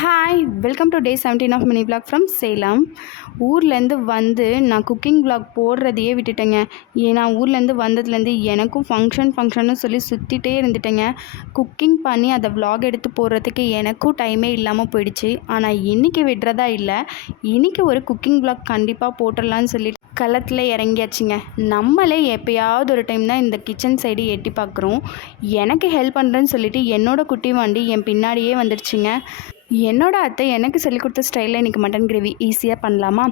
Hi welcome to day 17 of mini blog from Salem. ஊர்லேருந்து வந்து நான் குக்கிங் பிளாக் போடுறதையே விட்டுட்டேங்க. ஏன்னா ஊர்லேருந்து வந்ததுலேருந்து எனக்கும் ஃபங்க்ஷன்னு சொல்லி சுற்றிட்டே இருந்துட்டேங்க. குக்கிங் பண்ணி அதை விளாக் எடுத்து போடுறதுக்கு எனக்கும் டைமே இல்லாமல் போயிடுச்சு. ஆனால் இன்றைக்கி விடுறதா இல்லை, இன்றைக்கி ஒரு குக்கிங் பிளாக் கண்டிப்பாக போட்டுடலான்னு சொல்லிட்டு களத்தில் இறங்கியாச்சுங்க. நம்மளே எப்போயாவது ஒரு டைம் தான் இந்த கிச்சன் சைடு எட்டி பார்க்குறோம். எனக்கு ஹெல்ப் பண்ணுறேன்னு சொல்லிட்டு என்னோடய குட்டி வண்டி என் பின்னாடியே வந்துடுச்சுங்க. என்னோடய அத்தை எனக்கு சொல்லிக் கொடுத்த ஸ்டைலில் இன்றைக்கி மட்டன் கிரேவி ஈஸியாக பண்ணலாமா?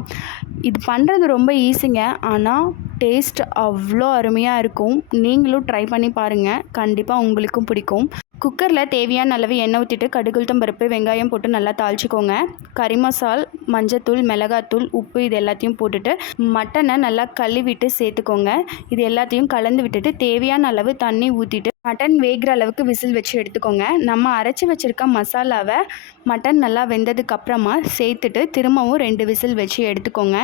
இது பண்ணுறது ரொம்ப ஈஸிங்க, ஆனால் டேஸ்ட் அவ்வளோ அருமையாக இருக்கும். நீங்களும் ட்ரை பண்ணி பாருங்கள், கண்டிப்பாக உங்களுக்கும் பிடிக்கும். குக்கரில் தேவையான அளவு எண்ணெய் ஊற்றிட்டு கடுகு, உளுத்தம் பருப்பு, வெங்காயம் போட்டு நல்லா தாளிச்சிக்கோங்க. கறி மசால், மஞ்சத்தூள், மிளகாத்தூள், உப்பு இது எல்லாத்தையும் போட்டுட்டு மட்டனை நல்லா கழுவிட்டு சேர்த்துக்கோங்க. இது எல்லாத்தையும் கலந்து விட்டுட்டு தேவையான அளவு தண்ணி ஊற்றிட்டு மட்டன் வேகிற அளவுக்கு விசில் வச்சு எடுத்துக்கோங்க. நம்ம அரைச்சி வச்சுருக்க மசாலாவை மட்டன் நல்லா வெந்ததுக்கப்புறமா சேர்த்துட்டு திரும்பவும் 2 விசில் வச்சு எடுத்துக்கோங்க.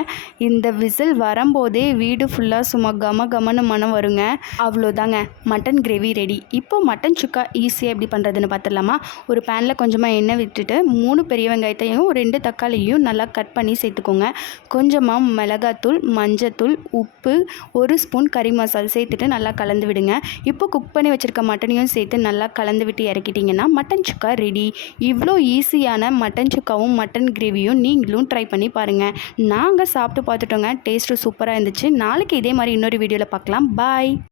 இந்த விசில் வரும்போதே வீடு ஃபுல்லாக சும்மா கமன்னு மனம் வருங்க. அவ்வளோதாங்க, மட்டன் கிரேவி ரெடி. இப்போது மட்டன் சுக்கா ஈஸியாக எப்படி பண்ணுறதுன்னு பார்த்துடலாமா? ஒரு பேனில் கொஞ்சமாக எண்ணெய் விட்டுட்டு 3 பெரிய வெங்காயத்தையும் 2 தக்காளியும் நல்லா கட் பண்ணி சேர்த்துக்கோங்க. கொஞ்சமாக மிளகாத்தூள், மஞ்சத்தூள், உப்பு, 1 ஸ்பூன் கறி மசால் சேர்த்துட்டு நல்லா கலந்து விடுங்க. இப்போ குக் பண்ணி வச்சுருக்க மட்டனையும் சேர்த்து நல்லா கலந்து விட்டு இறக்கிட்டிங்கன்னா மட்டன் சுக்கா ரெடி. இவ்வளோ ஈஸியான மட்டன் சுக்காவும் மட்டன் கிரேவியும் நீங்களும் ட்ரை பண்ணி பாருங்கள். நாங்கள் சாப்பிட்டு பார்த்துட்டோங்க, டேஸ்ட்டு சூப்பராக இருந்துச்சு. நாளைக்கு இதே மாதிரி இன்னொரு வீடியோவில் பார்க்கலாம். பாய்.